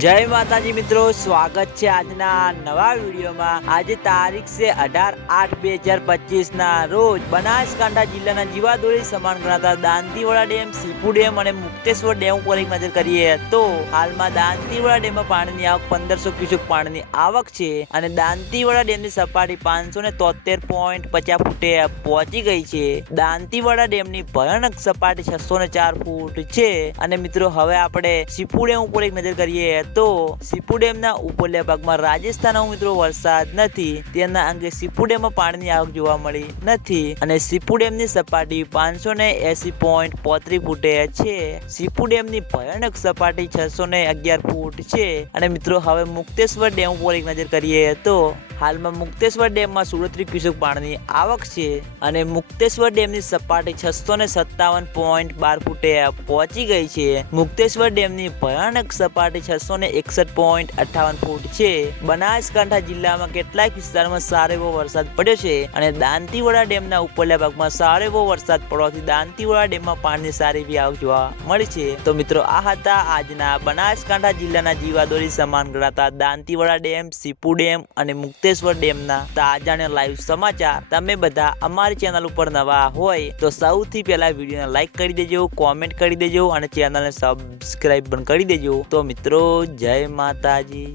જય માતાજી મિત્રો, સ્વાગત છે આજના નવા વિડીયોમાં. આજે તારીખ છે અઢાર આઠ બે હજાર પચીસ ના રોજ બનાસકાંઠા જિલ્લાના જીવાદોરી સમાન ગણાતા દાંતીવાડા ડેમ, સીપુ ડેમ અને મુક્તેશ્વર ડેમ ઉપર એક નજર કરીએ તો હાલમાં દાંતીવાડા ડેમમાં પાણીની આવક પંદરસો ક્યુસેક પાણીની આવક છે અને દાંતીવાડા ડેમની સપાટી પાંચસો ને તોતેર પોઈન્ટ પચાસ ફૂટે પહોંચી ગઈ છે. દાંતીવાડા ડેમની ભયાનક સપાટી છસો ને ચાર ફૂટ છે. અને મિત્રો, હવે આપણે સીપુ ડેમ ઉપર એક નજર કરીએ તો સીપુ ડેમના ઉપરલા ભાગમાં રાજસ્થાનમાં મિત્રો વરસાદ નથી. તેના અંગે સીપુ ડેમમાં પાણીની આવક જોવા મળી નથી અને સીપુ ડેમની સપાટી પાંચસો ને એસી પોઈન્ટ પોત્રી ફૂટે છે. સીપુ ડેમની ભયાનક સપાટી છસો ને અગિયાર ફૂટ છે. અને મિત્રો, હવે મુક્તેશ્વર ડેમ ઉપર એક નજર કરીએ તો હાલમાં મુક્તેશ્વર ડેમમાં સુડત્રીસ ક્યુસેક પાણીની આવક છે અને મુક્તેશ્વર ડેમની સપાટી છસો ને સત્તાવન પોઈન્ટ બાર ફૂટે પહોંચી ગઈ છે. મુક્તેશ્વર ડેમની ભયાનક સપાટી છસો ને એકસઠ પોઈન્ટ અઠાવન ફૂટ છે. બનાસકાંઠા જિલ્લામાં કેટલાક વિસ્તારમાં સારો એવો વરસાદ પડ્યો છે અને દાંતીવાડા ડેમના ઉપરલા ભાગમાં સારો એવો વરસાદ પડવાથી દાંતીવાડા ડેમમાં પાણીની સારી એવી આવક જોવા મળી છે. તો મિત્રો, આ હતા આજના બનાસકાંઠા જિલ્લાના જીવાદોરી સમાન ગણાતા દાંતીવાડા ડેમ, સીપુ ડેમ અને મુક્તેશ્વર ડેમના તાજા અને લાઈવ સમાચાર. તમે બધા અમારી ચેનલ ઉપર નવા હોય તો સૌથી પહેલા વિડીયોને લાઈક કરી દેજો કોમેન્ટ કરી દેજો અને ચેનલને સબસ્ક્રાઈબ પણ કરી દેજો. તો મિત્રો જય માતાજી.